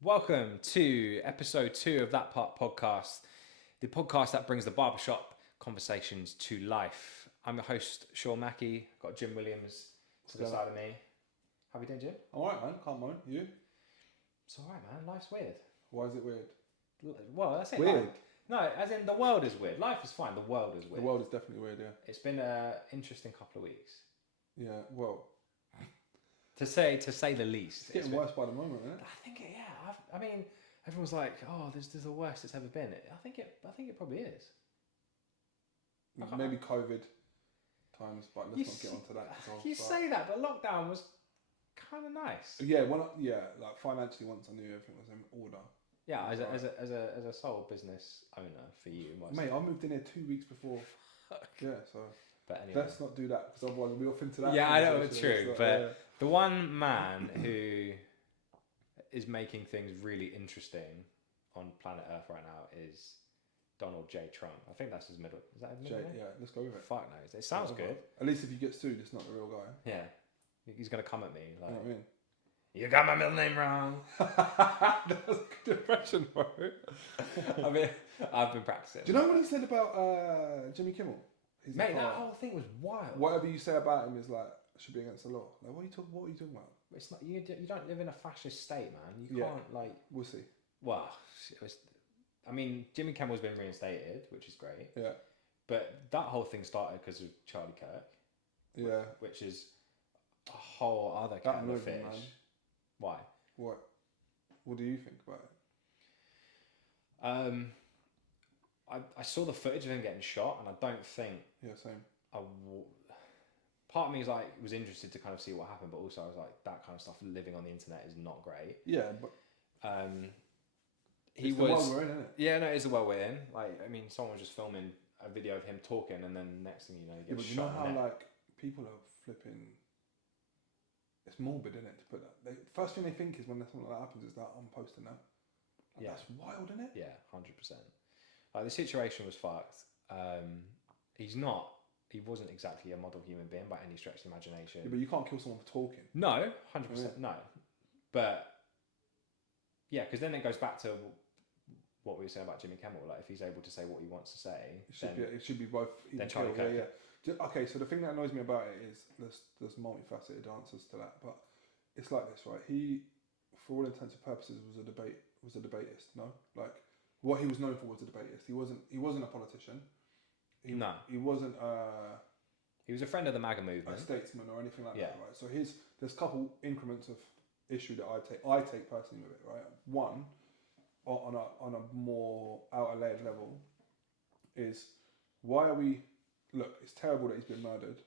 Welcome to episode 2 of That Part Podcast, the podcast that brings the barbershop conversations to life. I'm your host, Sean Mackey. Got Jim Williams to the side of me. How are we doing, Jim? Alright, man. Can't moan. You? It's alright, man. Life's weird. Why is it weird? Well, that's it. Weird? No, as in the world is weird. Life is fine. The world is weird. The world is definitely weird, yeah. It's been an interesting couple of weeks. Yeah, well, To say the least. it's getting worse by the moment, isn't it? I think it, yeah. I mean, everyone's like, "Oh, this is the worst it's ever been." I think it probably is. Maybe COVID times, but let's not get onto that. You say that, but lockdown was kind of nice. Yeah, like financially, once I knew everything was in order. Yeah, as a sole business owner for you, mate, I moved in here 2 weeks before. Yeah, so. But anyway, let's not do that because otherwise we'll be off into that. Yeah, I know it's true, but the one man who is making things really interesting on planet Earth right now is Donald J. Trump. I think that's his middle. Is that his middle name? Yeah, let's go with it. Fuck knows. It sounds good. At least if you get sued, it's not the real guy. Yeah, he's gonna come at me like, you know what I mean? You got my middle name wrong. That was a good impression, bro. I mean, I've been practicing. Do you know what he said about Jimmy Kimmel? Mate, that whole thing was wild. Whatever you say about him is like should be against the law. Like, what are you talking about? It's not you don't live in a fascist state, man. You can't like. We'll see. Well, it was. I mean, Jimmy Kimmel's been reinstated, which is great. Yeah. But that whole thing started because of Charlie Kirk. Yeah. Which is a whole other kind of fish. Man. Why? What? What do you think about it? I saw the footage of him getting shot, and I don't think. Yeah, same. Part of me is like was interested to kind of see what happened, but also I was like, that kind of stuff living on the internet is not great. Yeah, but he it's was. The world we're in, isn't it? Yeah, no, it is the world we're in. Like, I mean, someone was just filming a video of him talking, and then next thing you know, he gets shot. You know how like people are flipping. It's morbid, isn't it? To put that. First thing they think is when something like that happens is that I'm posting that. Like, yeah, that's wild, isn't it? Yeah, 100%. Like the situation was fucked. He wasn't exactly a model human being by any stretch of the imagination. Yeah, but you can't kill someone for talking. No, 100% no. But yeah, because then it goes back to what we were saying about Jimmy Kimmel. Like if he's able to say what he wants to say, it should be both. Then Charlie Kirk. Yeah. Okay, so the thing that annoys me about it is there's multifaceted answers to that, but it's like this, right? He, for all intents and purposes, was a debatist. No, like what he was known for was a debatist. He wasn't a politician. He wasn't. He was a friend of the MAGA movement, a statesman or anything like that, right? So there's a couple increments of issue that I take personally with it, right? One, on a more outer layered level, is why are we? Look, it's terrible that he's been murdered.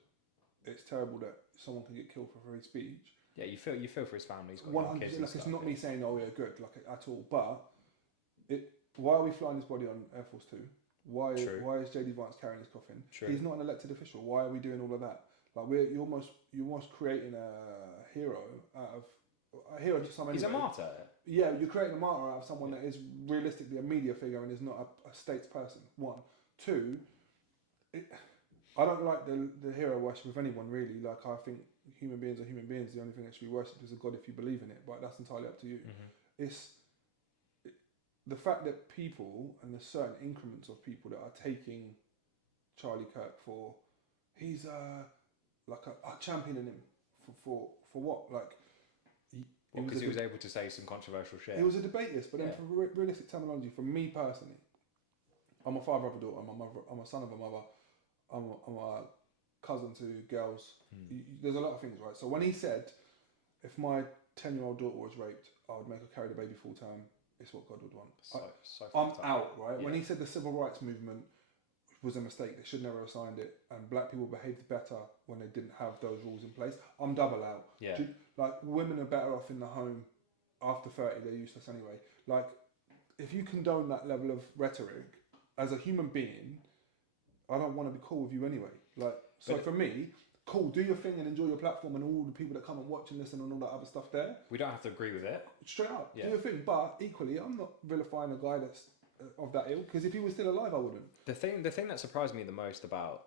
It's terrible that someone can get killed for free speech. Yeah, you feel for his family. 100%. Like it's not me saying, oh yeah, good, like at all. But why are we flying his body on Air Force 2? Why is JD Vance carrying his coffin? True. He's not an elected official. Why are we doing all of that? Like you're almost creating a hero out of a hero to someone. He's a martyr. Yeah, you're creating a martyr out of someone that is realistically a media figure and is not a statesperson. One, two. I don't like the hero worship of anyone really. Like I think human beings are human beings. The only thing that should be worshipped is a God if you believe in it. But that's entirely up to you. Mm-hmm. It's the fact that people and there's certain increments of people that are taking Charlie Kirk for he's like a championing him for what like. Because he was able to say some controversial shit. He was a debatist, but then for realistic terminology, for me personally, I'm a father of a daughter. I'm a son of a mother. I'm a cousin to girls. There's a lot of things, right? So when he said, if my 10-year-old daughter was raped, I would make her carry the baby full time. It's what God would want. I'm out, right? Yeah. When he said the civil rights movement was a mistake, they should never have signed it, and black people behaved better when they didn't have those rules in place, I'm double out. Yeah. Like, women are better off in the home after 30, they're useless anyway. Like, if you condone that level of rhetoric, as a human being, I don't want to be cool with you anyway. Like, so for me, cool, do your thing and enjoy your platform and all the people that come and watch and listen and all that other stuff there. We don't have to agree with it. Straight up, do your thing. But equally, I'm not vilifying a guy that's of that ilk, because if he was still alive, I wouldn't. The thing that surprised me the most about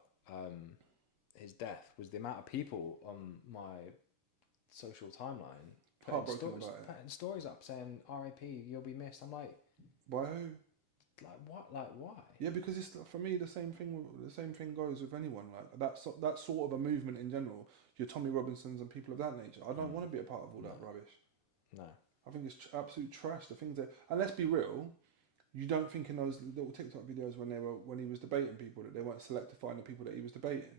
his death was the amount of people on my social timeline, Heartbroken about it. putting stories up saying R.I.P. You'll be missed. I'm like, By who? like what? Like why? Yeah, because it's for me the same thing. The same thing goes with anyone. Like that sort of a movement in general. Your Tommy Robinsons and people of that nature. I don't want to be a part of all that rubbish. No. I think it's absolute trash. The things that, and let's be real, you don't think in those little TikTok videos when he was debating people that they weren't selectifying the people that he was debating.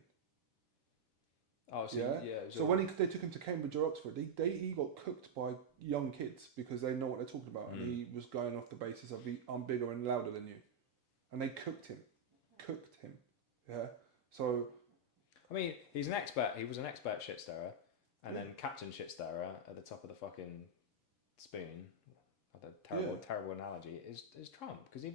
Oh, so Yeah. yeah. So when they took him to Cambridge or Oxford, he got cooked by young kids because they know what they're talking about, and he was going off the basis of I'm bigger and louder than you, and they cooked him. Yeah. So. I mean, he's an expert. He was an expert shit stirrer, and then Captain Shit Stirrer at the top of the fucking spoon. The terrible analogy is Trump, because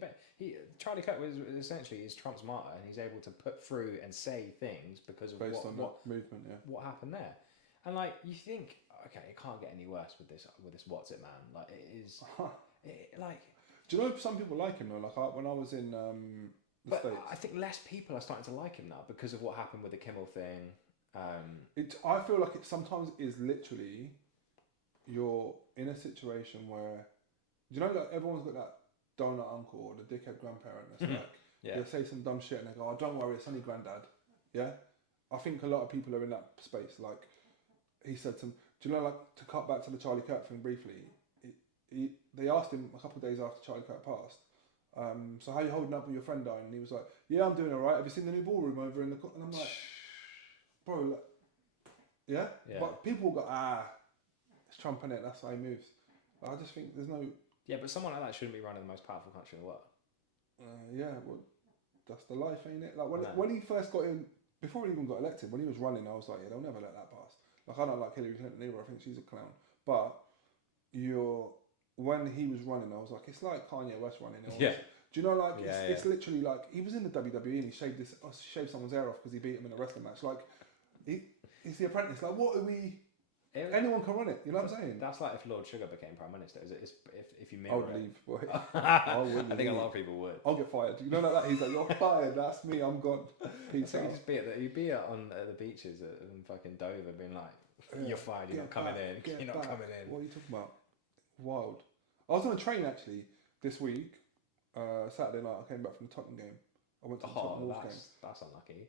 Charlie Kirk was essentially is Trump's martyr, and he's able to put through and say things because of based on what that movement, what happened there. And like you think, okay, it can't get any worse with this what's it man, like it is like. Do you know some people like him though? Like when I was in the States, I think less people are starting to like him now because of what happened with the Kimmel thing. I feel like it sometimes is literally you're in a situation where, do you know, like everyone's got that donut uncle or the dickhead grandparent that's like, they'll say some dumb shit and they go, oh, don't worry, it's only granddad. Yeah? I think a lot of people are in that space. Like, he said some, do you know, like, to cut back to the Charlie Kirk thing briefly, they asked him a couple of days after Charlie Kirk passed, so how you holding up with your friend dying? And he was like, yeah, I'm doing all right. Have you seen the new ballroom over in the... And I'm like, bro, like, yeah? But people go, it's Trump in it, that's how he moves. I just think there's no... Yeah, but someone like that shouldn't be running the most powerful country in the world. Yeah, well, that's the life, ain't it? Like when he first got in, before he even got elected, when he was running, I was like, yeah, they'll never let that pass. Like, I don't like Hillary Clinton either. I think she's a clown. But when he was running, I was like, it's like Kanye West running. Do you know, like, it's literally like, he was in the WWE and he shaved someone's hair off because he beat him in a wrestling match. Like, he's the apprentice. Like, what are we... Anyone can run it, you know what I'm saying? That's like if Lord Sugar became Prime Minister. If you I mirror would leave, boy. I think a lot of people would. I'll get fired. You know like that? He's like, you're fired, that's me, I'm gone. Peace out. You'd be at the beaches in fucking Dover being like, you're fired, you're not coming in. You're not coming in. What are you talking about? Wild. I was on a train actually this week, Saturday night. I came back from the Tottenham game. I went to the Tottenham Wolves game. That's unlucky.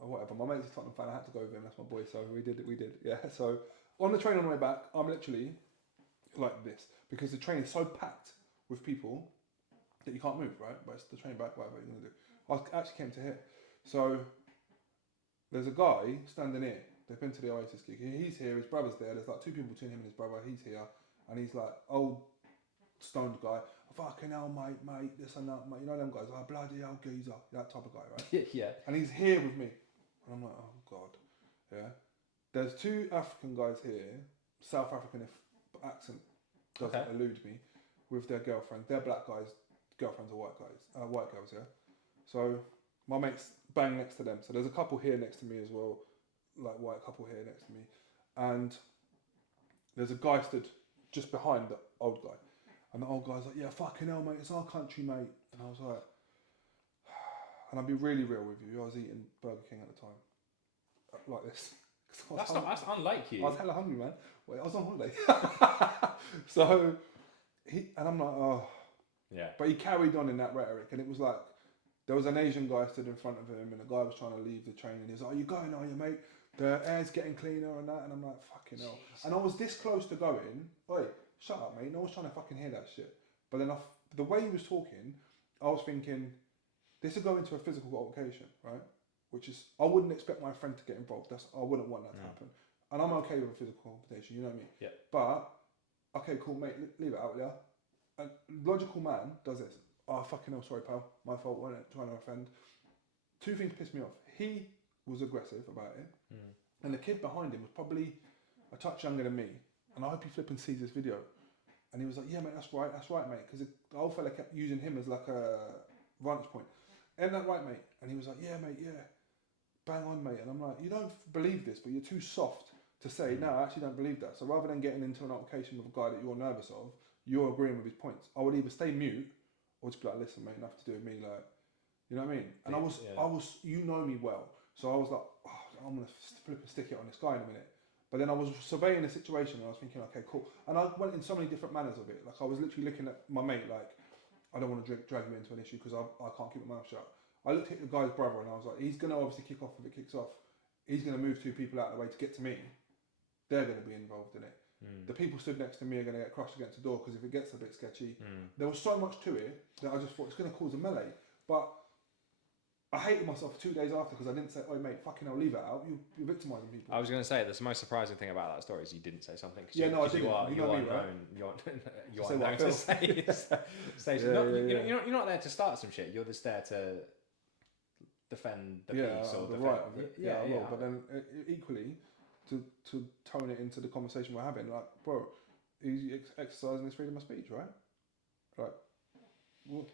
Or whatever. My mate's a Tottenham fan. I had to go with him. That's my boy. So we did. Yeah. So on the train on the way back, I'm literally like this because the train is so packed with people that you can't move, right? But it's the train back, whatever you're gonna do. I actually came to here. So there's a guy standing here. They've been to the Oasis gig. He's here. His brother's there. There's like two people between him and his brother. He's here, and he's like old stoned guy. Fucking hell, mate, this and that, mate. You know them guys, bloody hell, geezer. That type of guy, right? Yeah. And he's here with me. And I'm like, oh, God. Yeah. There's two African guys here, South African, if accent doesn't elude me, with their girlfriend. They're black guys, girlfriends are white girls, yeah? So my mate's bang next to them. So there's a couple here next to me as well, like white couple here next to me. And there's a guy stood just behind the old guy. And the old guy's like, yeah, fucking hell, mate, it's our country, mate. And I was like, and I'll be really real with you, I was eating Burger King at the time. Like this. That's unlike you. I was hella hungry, man. Wait, I was on holiday. So, I'm like, oh. Yeah. But he carried on in that rhetoric, and it was like, there was an Asian guy stood in front of him, and the guy was trying to leave the train, and he was like, are you going, are you, mate? The air's getting cleaner and that, and I'm like, fucking hell. And I was this close to going, oi, shut up, mate. No one's trying to fucking hear that shit. But then the way he was talking, I was thinking, this will go into a physical altercation, right? Which is, I wouldn't expect my friend to get involved. I wouldn't want that to happen. And I'm okay with a physical confrontation, you know me. Yeah. But, okay, cool, mate, leave it out, yeah? A logical man does this. Oh, fucking hell, sorry, pal. My fault, wasn't it? Trying to offend. Two things pissed me off. He was aggressive about it. And the kid behind him was probably a touch younger than me. And I hope he flipping sees this video. And he was like, yeah, mate, that's right, mate. Because the old fella kept using him as like a vantage point. Ain't that right, mate? And he was like, yeah, mate, yeah. Bang on, mate. And I'm like, you don't believe this, but you're too soft to say, no, I actually don't believe that. So rather than getting into an altercation with a guy that you're nervous of, you're agreeing with his points. I would either stay mute or just be like, listen, mate, nothing to do with me. Like, you know what I mean? And I was, you know me well. So I was like, oh, I'm going to flip and stick it on this guy in a minute. But then I was surveying the situation and I was thinking, okay, cool. And I went in so many different manners of it. Like I was literally looking at my mate like, I don't want to drag you into an issue because I can't keep my mouth shut. I looked at the guy's brother and I was like, he's going to obviously kick off if it kicks off. He's going to move 2 people out of the way to get to me. They're going to be involved in it. The people stood next to me are going to get crushed against the door because if it gets a bit sketchy. There was so much to it that I just thought it's going to cause a melee. But I hated myself 2 days after because I didn't say, "Oh mate, fucking hell, leave it out. You're victimising people." I was going to say the most surprising thing about that story is you didn't say something. Yeah, no, I didn't. You are me, right? known. You are known to say. You're not there to start some shit. You're just there to defend the peace or the defend, right of it. Yeah. But then equally, to tone it into the conversation we're having, like, bro, he's exercising his freedom of speech, right? Right. Well,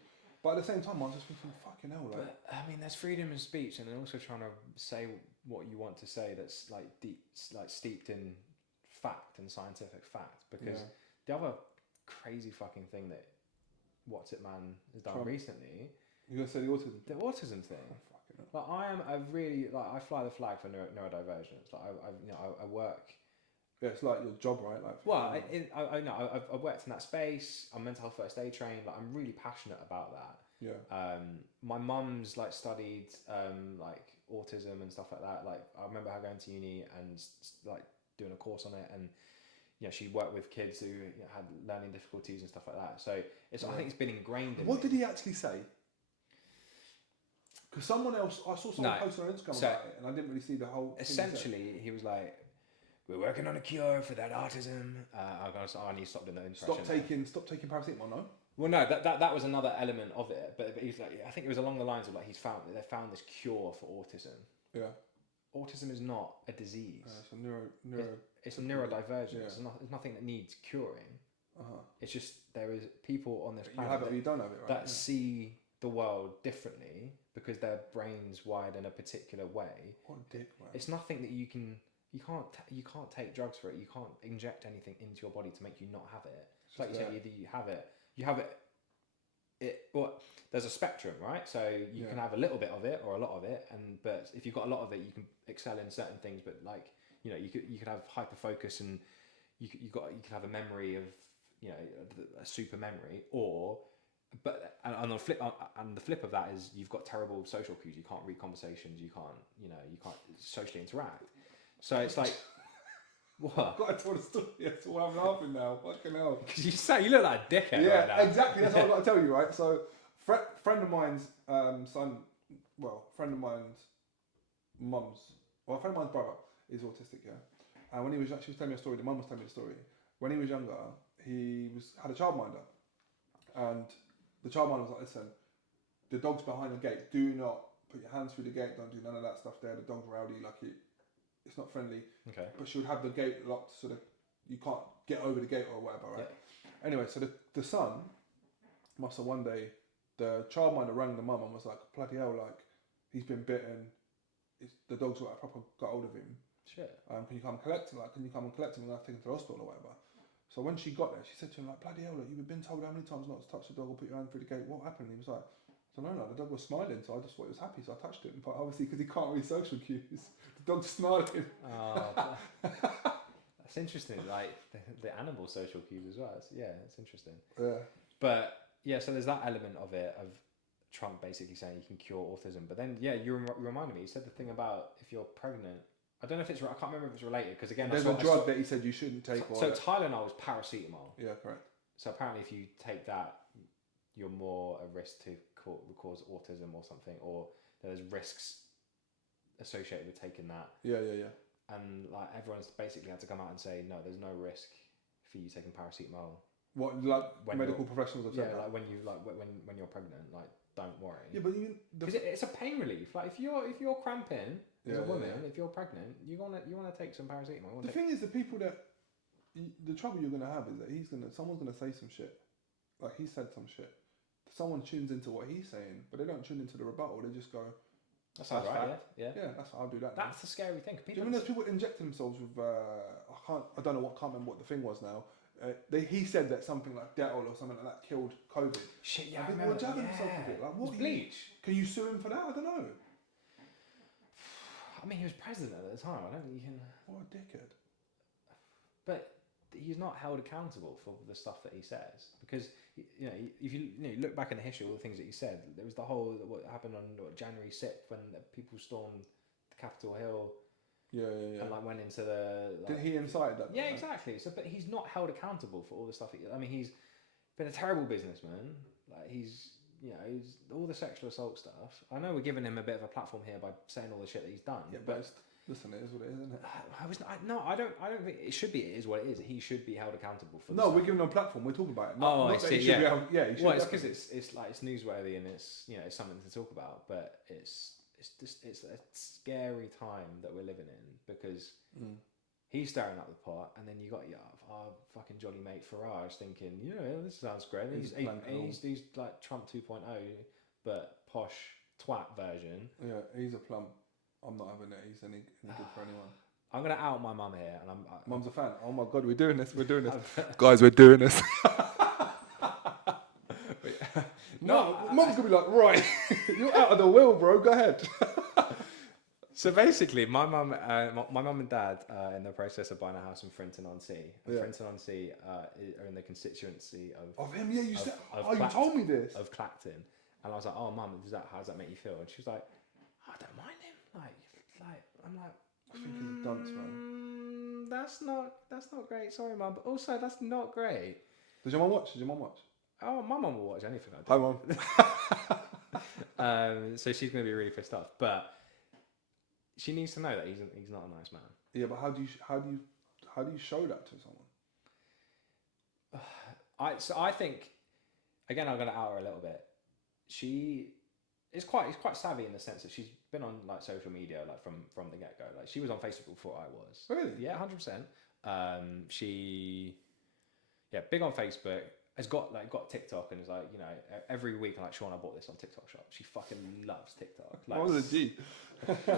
but at the same time, I was just thinking, fucking hell, like. But, I mean, there's freedom of speech, and then also trying to say what you want to say that's like deep, like steeped in fact and scientific fact. Because the other crazy fucking thing that What's It Man has done recently. You're gonna say the autism? The autism thing. Oh, fucking hell. Like I am a really like I fly the flag for neurodivergence. Like I work. Yeah, it's like your job, right? Like. Well, I've worked in that space. I'm mental health first aid trained. Like I'm really passionate about that. Yeah. My mum's like studied like autism and stuff like that. Like I remember her going to uni and like doing a course on it, and she worked with kids who had learning difficulties and stuff like that. So I think it's been ingrained in What me. did he actually say? Because someone else, I saw someone posting on Instagram about it, and I didn't really see the whole. Essentially, he was like, "We're working on a cure for that autism." I need to stop doing that impression. Stop taking paracetamol. No. Well, no, that was another element of it, but he's like, I think it was along the lines of like they found this cure for autism. Yeah. Autism is not a disease. It's a neuro. It's a neurodivergence. Yeah. It's nothing that needs curing. Uh-huh. It's just there is people on this planet you have it or you don't have it, right? that see the world differently because their brains wired in a particular way. What a dick, man. It's nothing that you can't take drugs for it. You can't inject anything into your body to make you not have it. It's like you said, either you have it. There's a spectrum, right? So you can have a little bit of it or a lot of it, but if you've got a lot of it, you can excel in certain things. But like you could have hyper focus, and you can have a memory of a super memory, and the flip of that is you've got terrible social cues. You can't read conversations. You can't socially interact. So it's like. What? I've got to tell the story. That's why I'm laughing now. Fucking hell. Because you look like a dickhead right now. Yeah, exactly. That's what I've got to tell you, right? So, friend of mine's son, friend of mine's brother is autistic, yeah. And when he was telling me a story, the mum was telling me a story. When he was younger, he had a childminder. And the childminder was like, listen, the dog's behind the gate. Do not put your hands through the gate. Don't do none of that stuff there. The dog's rowdy, it's not friendly. Okay. But she would have the gate locked so that you can't get over the gate or whatever, right? Yeah. Anyway, so the son must have one day, the childminder rang the mum and was like, bloody hell, like, he's been bitten. The dog's got hold of him. Shit. Can you come collect him? Like, can you come and collect him and I have to take him to the hospital or whatever? So when she got there, she said to him, like, bloody hell, like, you've been told how many times not to touch the dog or put your hand through the gate. What happened? And he was like, I don't know, the dog was smiling, so I just thought he was happy, so I touched him. But obviously, because he can't read social cues, the dog's smiling. Oh, that's interesting. Like the animal social cues as well. It's interesting. Yeah. But so there's that element of it, of Trump basically saying you can cure autism. But then, you reminded me. He said the thing about if you're pregnant. I don't know if it's. I can't remember if it's related because again, there's a drug that he said you shouldn't take. So Tylenol is paracetamol. Yeah, correct. So apparently, if you take that, you're more at risk to cause autism or something, or there's risks associated with taking that. Yeah. And like everyone's basically had to come out and say, no, there's no risk for you taking paracetamol. What, like medical professionals have said that? Like when you're pregnant, like don't worry. Yeah, but because it's a pain relief. Like if you're cramping as a woman, if you're pregnant, you want to take some paracetamol. The thing is, the people the trouble you're gonna have is that someone's gonna say some shit. Like he said some shit. Someone tunes into what he's saying, but they don't tune into the rebuttal. They just go, "That's right, yeah, that's I'll do that." That's the scary thing. Do you mean there's people injecting themselves with I can't remember what the thing was now. He said that something like Dettol or something like that killed COVID. Shit, yeah, and I remember. People were jabbing themselves with it. Like, what? Bleach. Can you sue him for that? I don't know. I mean, he was president at the time. I don't think you can. What a dickhead. he's not held accountable for the stuff that he says, because you know, if you look back in the history of all the things that he said, there was the whole what happened on January 6th when people stormed the Capitol Hill. Yeah. And like went into the. Did he incite that? Yeah, right? exactly. So, but he's not held accountable for all the stuff. I mean, he's been a terrible businessman. Like he's all the sexual assault stuff. I know we're giving him a bit of a platform here by saying all the shit that he's done. Yeah, but listen, it is what it is, isn't it? I don't think it should be. It is what it is. He should be held accountable for. No, we're giving him a platform. We're talking about it. I see. Yeah, well, it's because it's like it's newsworthy and it's it's something to talk about. But it's a scary time that we're living in because he's staring at the pot, and then you got our fucking jolly mate Farage thinking, this sounds great. He's like Trump 2.0, but posh twat version. Yeah, he's a plum. I'm not having it. He's any good for anyone. I'm gonna out my mum here, and Mum's a fan. Oh my god, we're doing this. Guys, we're doing this. No, Mum's gonna be like, right, you're out of the will, bro. Go ahead. So basically, my mum and dad are in the process of buying a house in Frinton-on-Sea. Frinton-on-Sea are in the constituency of him. Yeah, you said. You told me this. Of Clacton, and I was like, "Oh, mum, how does that make you feel?" And she was like, "I don't mind him." I'm like, I think he's a dunce, man. That's not great. Sorry, mum, but also that's not great. Does your mum watch? Oh, my mum will watch anything I do. Hi, mum. So she's gonna be really pissed off, but she needs to know that he's not a nice man. Yeah, but how do you show that to someone? I think, again, I'm gonna out her a little bit. She is quite savvy in the sense that she's been on like social media like from the get go. Like she was on Facebook before I was. Really? Yeah, 100%. She big on Facebook. Has got TikTok and is like, every week I'm like, Sean, I bought this on TikTok shop. She fucking loves TikTok. Like, what was a G?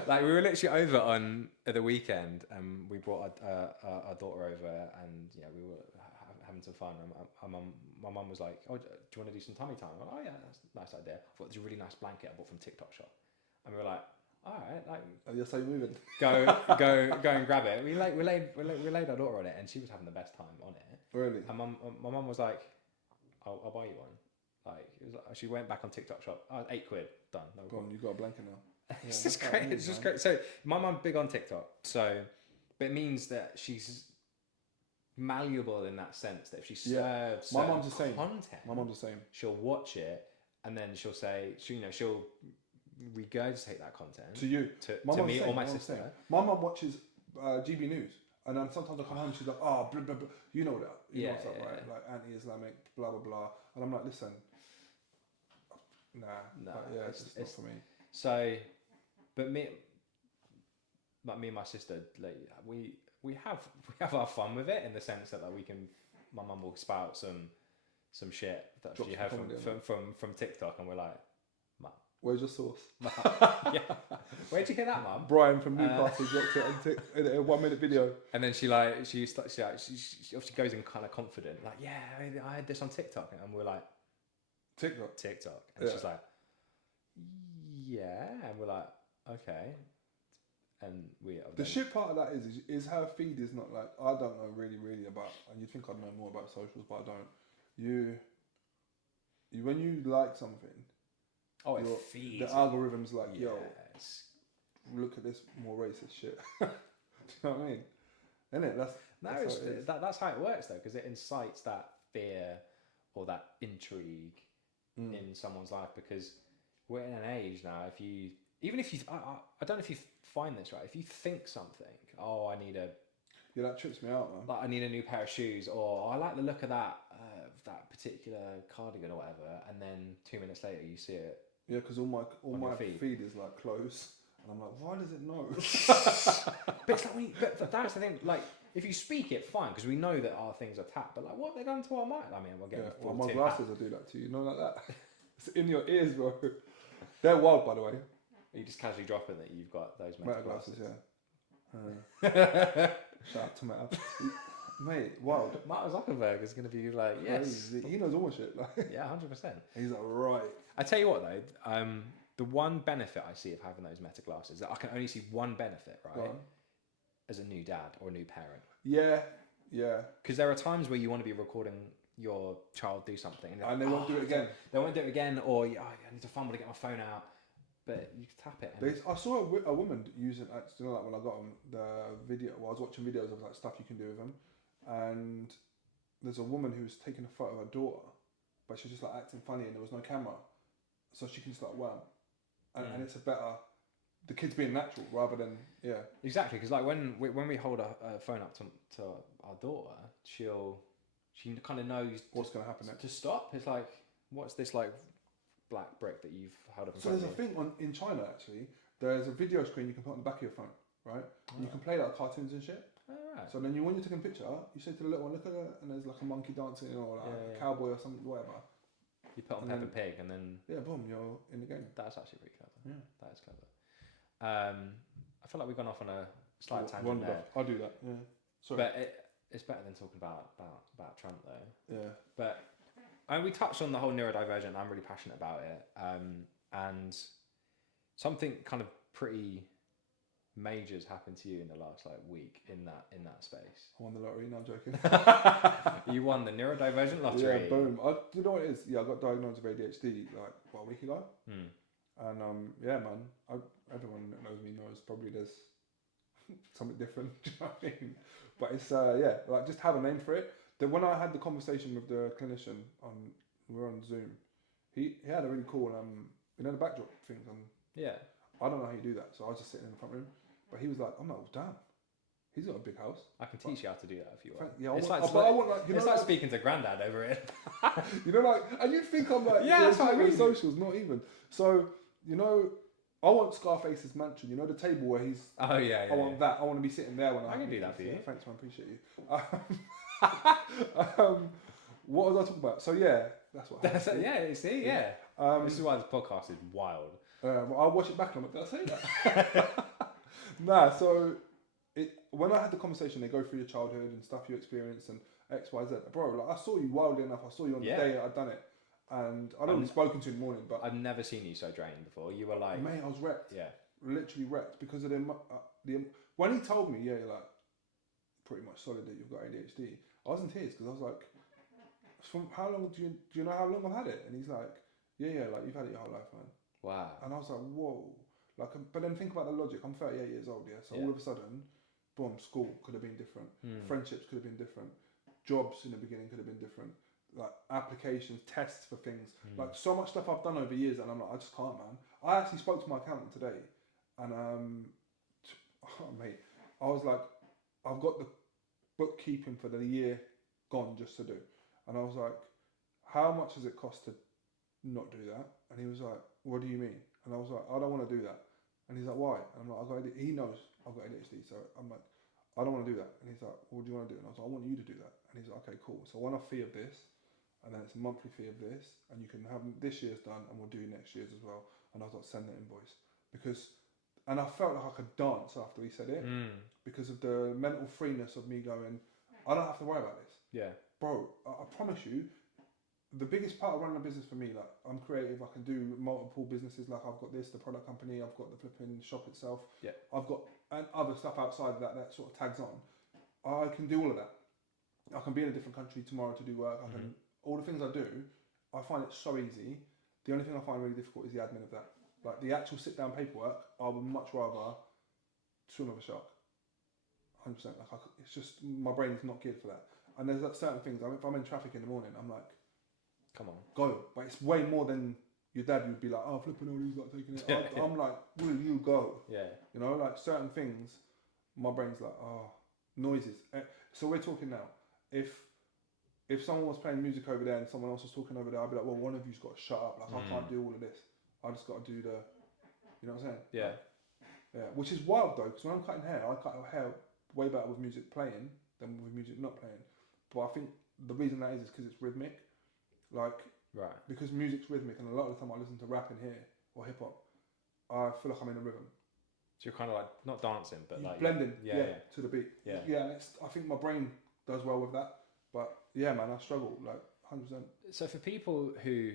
Like we were literally over on the weekend and we brought our daughter over and we were having some fun. And my mum was like, "Oh, do you want to do some tummy time?" I'm like, "Oh yeah, that's a nice idea." I thought there's a really nice blanket I bought from TikTok shop, and we were like, "All right, like." Oh, you're so moving. Go and grab it. We laid our daughter on it, and she was having the best time on it. Really? And my mum was like, I'll buy you one. Like it was like, she went back on TikTok shop. Oh, £8 done. No Go on, you got a blanket now. It's just great. It's just great. So my mum's big on TikTok. So, but it means that she's malleable in that sense. That if she serves my mum's the same content, my mum's the same. She'll watch it and then she'll say, she'll regurgitate that content to you, to me or my sister. My mum watches GB News. And then sometimes I come home and she's like, oh, blah, blah, blah. You know that. You know what's up, right? Like anti-Islamic, blah, blah, blah. And I'm like, listen, nah. It's just not for me. So, but me and my sister, like, we have our fun with it in the sense that like my mum will spout some shit that she had from TikTok and we're like, Mum. Where's your source? Yeah. Where'd you hear that, Mum? Brian from Newcastle dropped it in a 1 minute video. And then she obviously goes in kind of confident, like, yeah, I had this on TikTok, and we're like, TikTok, and she's like, yeah, and we're like, okay, and the shit part of that is her feed is not like, I don't know really about, and you think I'd know more about socials, but I don't. You when you like something. Oh, it feeds. The algorithm's like, yo, look at this more racist shit. Do you know what I mean? Isn't it? That's how it works though, because it incites that fear or that intrigue in someone's life. Because we're in an age now. I don't know if you find this right. If you think something, oh, I need a. Yeah, that trips me out, man. Like I need a new pair of shoes, or I like the look of that particular cardigan or whatever, and then 2 minutes later you see it. Yeah, because all my feed is like close, and I'm like, why does it know? But it's like but that's the thing. Like, if you speak it, fine, because we know that our things are tapped. But like, what have they done to our mind? I mean, we'll get. Yeah, my glasses will do that to you. like that. It's in your ears, bro. They're wild, by the way. Are you just casually dropping that you've got those Meta glasses? Yeah. Shout out to Meta. Mate, wild. Mark Zuckerberg is going to be like, yes. He knows all shit. Like. Yeah, 100%. He's like, right. I tell you what though, the one benefit I see of having those Meta glasses, that I can only see one benefit, right? As a new dad or a new parent. Yeah. Yeah. Because there are times where you want to be recording your child do something, and, And they won't do it again. They won't do it again, or I need to fumble to get my phone out. But you tap it. I saw a woman using, you know, like when I got on the video, I was watching videos of like stuff you can do with them, and there's a woman who's taking a photo of her daughter, but she's just like acting funny, and there was no camera, so she can just like wham, and it's a better, the kid's being natural rather than exactly, because like when we hold a phone up to our daughter, she kind of knows what's going to happen next. To stop. It's like, what's this like black brick that you've held up in so front there's of a thing in China actually, there's a video screen you can put on the back of your phone, right? And you can play like cartoons and shit. Right. So then when you're taking a picture, you say to the little one, look at her, and there's like a monkey dancing or like a cowboy or something, whatever. You put on Peppa Pig and then boom, you're in the game. That's actually pretty clever. Yeah, that is clever. I feel like we've gone off on a slight tangent there. I'll do that. Yeah, sorry. But it's better than talking about Trump though. Yeah. But we touched on the whole neurodivergent. I'm really passionate about it. And something kind of pretty major's happened to you in the last like week in that space. I won the lottery. No, I'm joking. You won the neurodivergent lottery. Yeah, boom. You know what it is? Yeah, I got diagnosed with ADHD like a week ago. And yeah, man. Everyone that knows me knows probably there's something different. Do you know what I mean? But it's like just have a name for it. Then when I had the conversation with the clinician we were on Zoom, he had a really cool the backdrop things on. Yeah. I don't know how you do that, so I was just sitting in the front room. But he was like, "I'm like, oh, damn, he's got a big house. I can teach you how to do that if you want." Yeah, it's like speaking to Grandad over it. You know, like, and you'd think I'm like, yeah, that's what I mean. Socials, not even. So you know, I want Scarface's mansion. You know, the table where he's. Oh yeah. I want that. I want to be sitting there when I can do that for you. Thanks, man. Appreciate you. What was I talking about? So yeah, that's what. That's it. Yeah. See, yeah. This is why this podcast is wild. Well, I'll watch it back and I'm like, did I say that? Nah, so when I had the conversation, they go through your childhood and stuff you experienced and X, Y, Z. Bro, like I saw you wildly enough. I saw you on the day I'd done it. And I'd only spoken to you in the morning, but... I've never seen you so drained before. You were like... Mate, I was wrecked. Yeah. Literally wrecked because of when he told me, you're like, pretty much solid that you've got ADHD, I was in tears because I was like, from how long do you know how long I've had it? And he's like, yeah, like you've had it your whole life, man. Wow. And I was like, whoa. Like, but then think about the logic. I'm 38 years old, yeah? So all of a sudden, boom, school could have been different. Friendships could have been different. Jobs in the beginning could have been different. Like, applications, tests for things. Like, so much stuff I've done over years, and I'm like, I just can't, man. I actually spoke to my accountant today, and, mate, I was like, I've got the bookkeeping for the year gone just to do. And I was like, how much does it cost to not do that? And he was like, what do you mean? And I was like, I don't want to do that. And he's like, why? And I'm like, he knows I've got ADHD, so I'm like, I don't want to do that. And he's like, what do you want to do? And I was like, I want you to do that. And he's like, okay, cool. So one-off fee of this, and then it's a monthly fee of this, and you can have this year's done, and we'll do next year's as well. And I was like, send the invoice. And I felt like I could dance after he said it, because of the mental freeness of me going, I don't have to worry about this. Yeah. Bro, I promise you, the biggest part of running a business for me, like I'm creative, I can do multiple businesses, like I've got this, the product company, I've got the flipping shop itself, I've got and other stuff outside of that sort of tags on. I can do all of that. I can be in a different country tomorrow to do work. I can all the things I do, I find it so easy. The only thing I find really difficult is the admin of that. Like the actual sit down paperwork, I would much rather swim with a shark. 100%. Like it's just my brain's not geared for that. And there's like certain things. I mean, if I'm in traffic in the morning, I'm like, come on, go. But it's way more than your dad would be like, oh, flipping all these, like taking it. I'm like, will you go? Yeah. You know, like certain things, my brain's like, oh, noises. So we're talking now. If someone was playing music over there and someone else was talking over there, I'd be like, well, one of you's got to shut up. Like, I can't do all of this. I just got to do the, you know what I'm saying? Yeah. Yeah. Which is wild though, because when I'm cutting hair, I cut hair way better with music playing than with music not playing. But I think the reason that is because it's rhythmic. Like, right. Because music's rhythmic, and a lot of the time I listen to rap in here or hip hop, I feel like I'm in a rhythm. So you're kind of like not dancing, but you're like blending, to the beat. Yeah. Yeah, and I think my brain does well with that. But yeah, man, I struggle like 100%. So for people who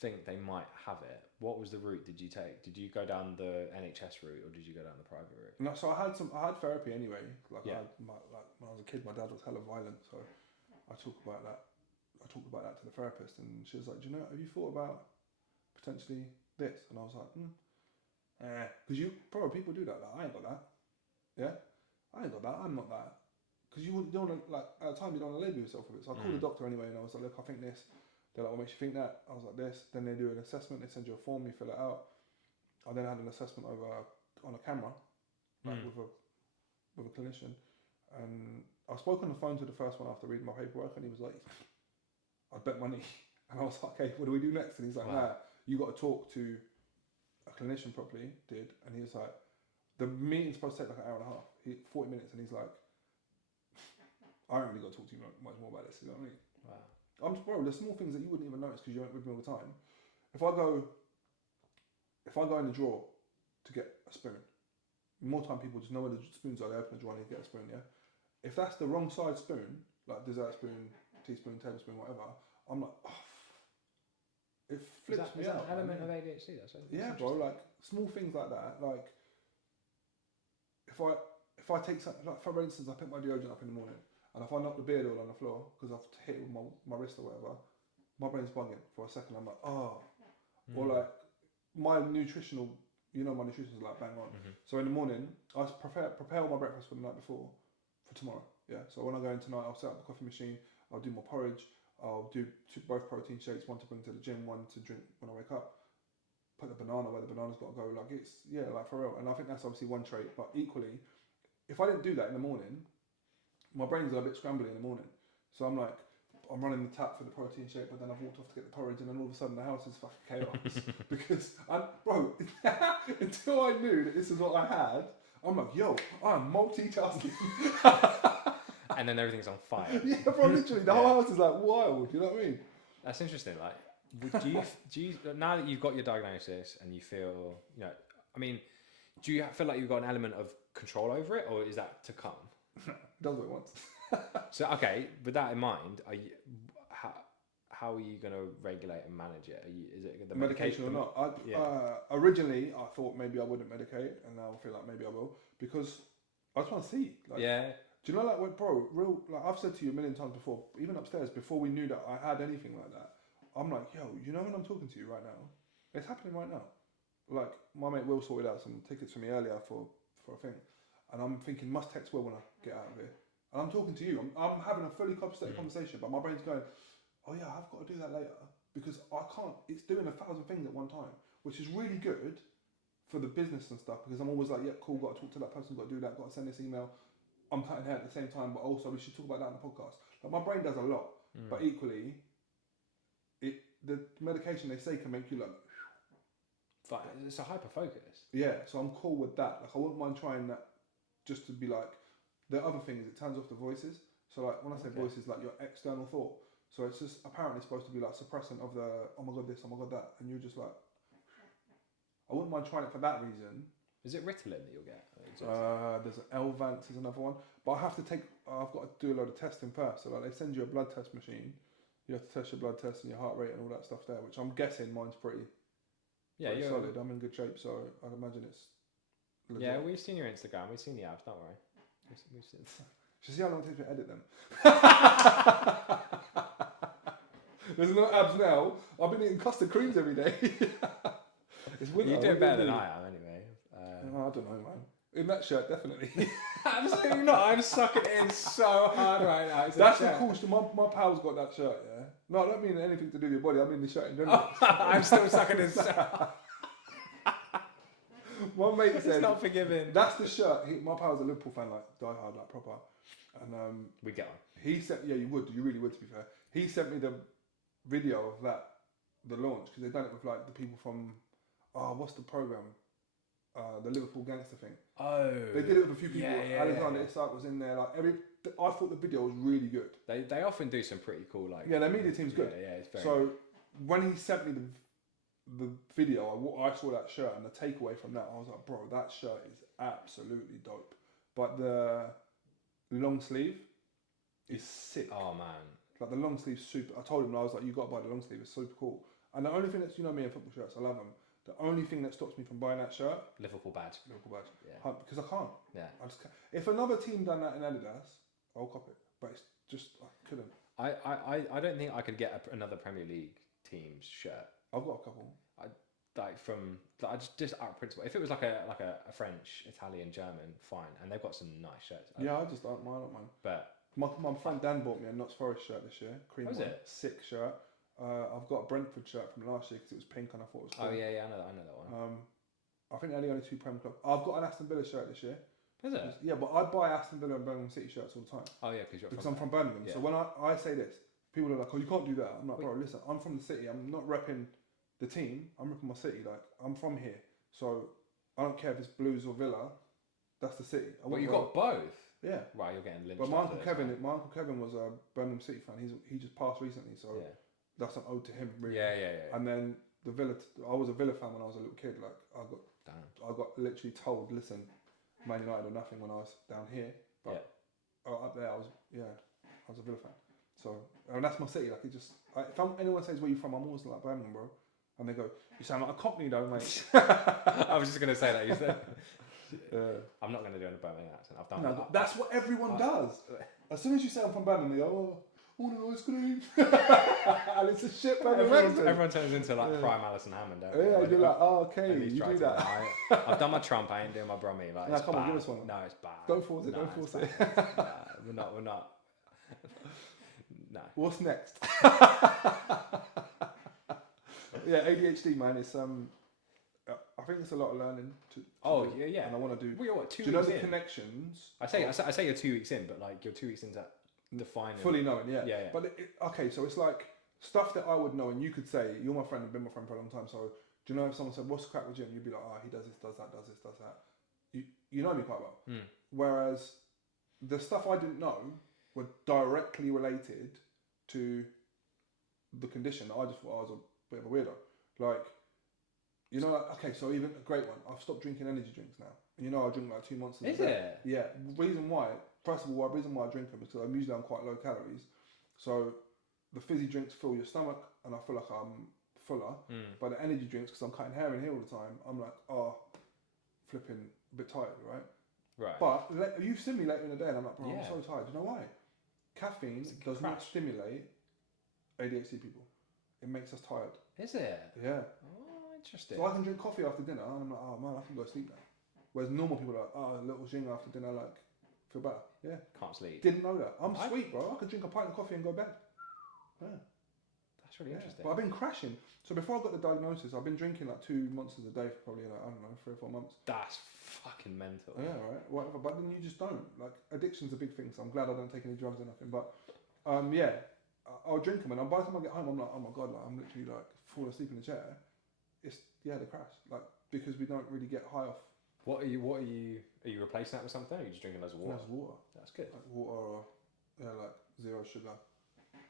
think they might have it, what was the route did you take? Did you go down the NHS route or did you go down the private route? No, so I had therapy anyway. Like when I was a a kid, my dad was hella violent, so I talked about that to the therapist, and she was like, do you know, have you thought about potentially this? And I was like, because people do that. Like, I ain't got that. Yeah, I ain't got that. I'm not that. Because you don't want to, like, at the time you don't want to label yourself with it. So I called the doctor anyway, and I was like, look, I think this. They're like, what makes you think that? I was like, this. Then they do an assessment. They send you a form. You fill it out. I then had an assessment on a camera, like with a clinician, and I spoke on the phone to the first one after reading my paperwork, and he was like, I bet money. And I was like, okay, what do we do next? And he's like, nah, you got to talk to a clinician properly, and he was like, the meeting's supposed to take like an hour and a half, 40 minutes, and he's like, I ain't really got to talk to you much more about this, you know what I mean? Wow. Bro, there's small things that you wouldn't even notice because you weren't with me all the time. If I go in the drawer to get a spoon, more time people just know where the spoons are, they open the drawer and they get a spoon, yeah? If that's the wrong side spoon, like dessert spoon, teaspoon, tablespoon, whatever, I'm like, it flips me out. Is that an element of ADHD? Yeah, bro, like small things like that. Like if I take something, like for instance, I pick my deodorant up in the morning, and if I knock the beard oil on the floor because I've hit it with my wrist or whatever, my brain's bugging for a second. I'm like, or like my nutritional, my nutrition's like bang on. So in the morning, I prepare all my breakfast for the night before, for tomorrow. Yeah. So when I go in tonight, I'll set up the coffee machine. I'll do my porridge. I'll do both protein shakes, one to bring to the gym, one to drink when I wake up. Put the banana where the banana's got to go. Like like for real. And I think that's obviously one trait. But equally, if I didn't do that in the morning, my brain's a bit scrambly in the morning. So I'm running the tap for the protein shake, but then I've walked off to get the porridge, and then all of a sudden the house is fucking chaos. Because until I knew that this is what I had, I'm like, yo, I'm multitasking. And then everything's on fire. Yeah, bro, literally, the whole house is like wild, you know what I mean? That's interesting. Like, do you now that you've got your diagnosis and you feel, do you feel like you've got an element of control over it, or is that to come? Does what it wants. So, okay, with that in mind, how are you going to regulate and manage it? Is it the medication or not? Originally, I thought maybe I wouldn't medicate, and now I feel like maybe I will, because I just want to see. Like, yeah. Do you know, like, bro, like I've said to you a million times before, even upstairs, before we knew that I had anything like that, I'm like, yo, when I'm talking to you right now, it's happening right now. Like, my mate Will sorted out some tickets for me earlier for a thing, and I'm thinking, must text Will when I get out of here. And I'm talking to you, I'm having a fully copacetic conversation, but my brain's going, oh yeah, I've got to do that later, because I can't, it's doing 1,000 things at one time, which is really good for the business and stuff, because I'm always like, yeah, cool, got to talk to that person, got to do that, got to send this email. I'm cutting hair at the same time, but also we should talk about that on the podcast. Like, my brain does a lot, but equally, the medication they say can make you look. It's a hyper focus. Yeah, so I'm cool with that. Like, I wouldn't mind trying that, just to be like. The other thing is it turns off the voices. So like when I say voices, like your external thought. So it's just apparently supposed to be like suppressant of the oh my god this, oh my god that, and you're just like. I wouldn't mind trying it for that reason. Is it Ritalin that you'll get? There's an Elvance is another one, but I have to I've got to do a load of testing first. So like they send you a blood test machine, you have to test your blood test and your heart rate and all that stuff there, which I'm guessing mine's pretty solid. I'm in good shape, so I'd imagine it's legit. Yeah, we've seen your Instagram, we've seen the abs, don't worry. We've seen. Should see how long it takes me to edit them. There's no abs now. I've been eating custard creams every day. It's winter. You're doing better than I am, anyway. I don't know, man. In that shirt, definitely. Absolutely not. I'm sucking it in so hard right now. That's the cool shit. My pal's got that shirt, yeah? No, I don't mean anything to do with your body. I mean the shirt in general. I'm still sucking in so My mate said... It's not forgiving. That's the shirt. My pal's a Liverpool fan, like, die hard, like, proper. And we get on. He sent... Yeah, you would. You really would, to be fair. He sent me the video of that, the launch, because they've done it with, like, the people from... what's the programme? The Liverpool gangster thing. Oh. They did it with a few people. Alexander Isak was in there. Like I thought the video was really good. They often do some pretty cool their media team's good. Yeah, it's very so good. When he sent me the video, I saw that shirt, and the takeaway from that, I was like, bro, that shirt is absolutely dope. But the long sleeve is sick. Oh man. Like the long sleeve's super. I told him, I was like, you got to buy the long sleeve. It's super cool. And the only thing that's, me and football shirts, I love them. The only thing that stops me from buying that shirt, Liverpool badge. Yeah. Because I can't. Yeah. I just can't. If another team done that in Adidas, I'll cop it. But it's just I couldn't. I don't think I could get another Premier League team's shirt. I've got a couple. I just out of principle. If it was like a French, Italian, German, fine, and they've got some nice shirts. Yeah, I just don't mind. But my friend Dan bought me a Notts Forest shirt this year. Cream was one. it? Sick shirt. I've got a Brentford shirt from last year because it was pink and I thought it was cool. Oh yeah, I know that one. I think they're the only two Prem clubs. I've got an Aston Villa shirt this year. Is it? Yeah, but I buy Aston Villa and Birmingham City shirts all the time. Oh yeah, because I'm from Birmingham. Yeah. So when I say this, people are like, "Oh, you can't do that." I'm like, "Bro, listen, I'm from the city. I'm not repping the team. I'm repping my city. Like, I'm from here, so I don't care if it's Blues or Villa. That's the city." But you got both. Yeah. Right, you're getting lynched. But my uncle Kevin was a Birmingham City fan. He just passed recently, so that's an ode to him, really. Yeah. And then the Villa. I was a Villa fan when I was a little kid. Like I got literally told, listen, Man United or nothing when I was down here. But up there, I was a Villa fan. So and that's my city. Like it just, if anyone says where you from, I'm always like Birmingham, bro. And they go, you sound like a Cockney though, mate. I was just gonna say that. You said. I'm not gonna do a Birmingham accent. I've done. No, that's what everyone does. As soon as you say I'm from Birmingham, they go, "Oh, an ice cream," and it's a shit Birmingham accent. Everyone turns into like prime Alison Hammond. Yeah, you're like, "Oh, okay, you do that." I've done my Trump. I ain't doing my Brummy. Like, no, come on, give us one. No, it's bad. Don't force it. Don't force it. We're not. No. What's next? Yeah, ADHD, man. It's I think it's a lot of learning to yeah. And I want to do. Well, you're what, 2 do you weeks know the in? connections? I say you're 2 weeks in, but like you're 2 weeks into defining. Fully knowing, yeah. Yeah. But okay, so it's like stuff that I would know, and you could say, "You're my friend, and been my friend for a long time." So do you know if someone said, "What's the crack with Jim?" You'd be like, "Oh, he does this, does that, does this, does that." You know me quite well. Whereas the stuff I didn't know were directly related to the condition. I just thought I was a bit of a weirdo. Like, you know, like, okay, so even a great one. I've stopped drinking energy drinks now. You know, I drink like 2 months. Is it? Yeah. Reason why? First of all, the reason why I drink them is because I'm usually on quite low calories. So the fizzy drinks fill your stomach, and I feel like I'm fuller. But the energy drinks, because I'm cutting hair in here all the time, I'm like, flipping a bit tired, right? Right. But you've seen me later in the day, and I'm like, bro, Yeah. I'm so tired. Do you know why? Caffeine does not stimulate ADHD people. It makes us tired. Is it? Yeah. Oh, interesting. So I can drink coffee after dinner, and I'm like, oh man, I can go to sleep now. Whereas normal people are like, oh, a little zing after dinner, like, feel better. Yeah. Can't sleep. Didn't know that. I'm sweet, bro. I could drink a pint of coffee and go to bed. Yeah. That's really interesting. But I've been crashing. So before I got the diagnosis, I've been drinking like 2 months a day for probably like, I don't know, 3 or 4 months. That's fucking mental. Yeah, right. Whatever. But then you just don't. Like, addiction's a big thing, so I'm glad I don't take any drugs or nothing. But I'll drink them, and by the time I get home, I'm like, oh my god, like I'm literally like falling asleep in the chair. It's the crash, like because we don't really get high off. What are you replacing that with something? Or are you just drinking loads of water? Loads of water. That's good. Like water or like zero sugar,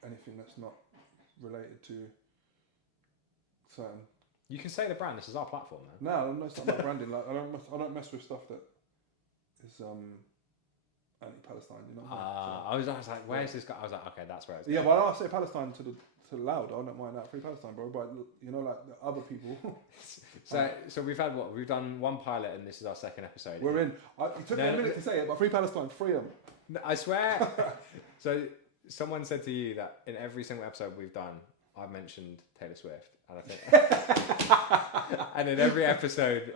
anything that's not related to certain. You can say the brand. This is our platform, man. No, it's not about branding. Like I don't mess with stuff that is anti-Palestine. You know. I was like, where's this guy? I was like, okay, that's where it's. Yeah, but I say Palestine to the loud. I don't mind that. Free Palestine, bro. But you know, like the other people. So we've had what? We've done one pilot, and this is our second episode. We're in. It took me a minute to say it, but Free Palestine, free them. I swear. So someone said to you that in every single episode we've done, I've mentioned Taylor Swift, and I think, and in every episode,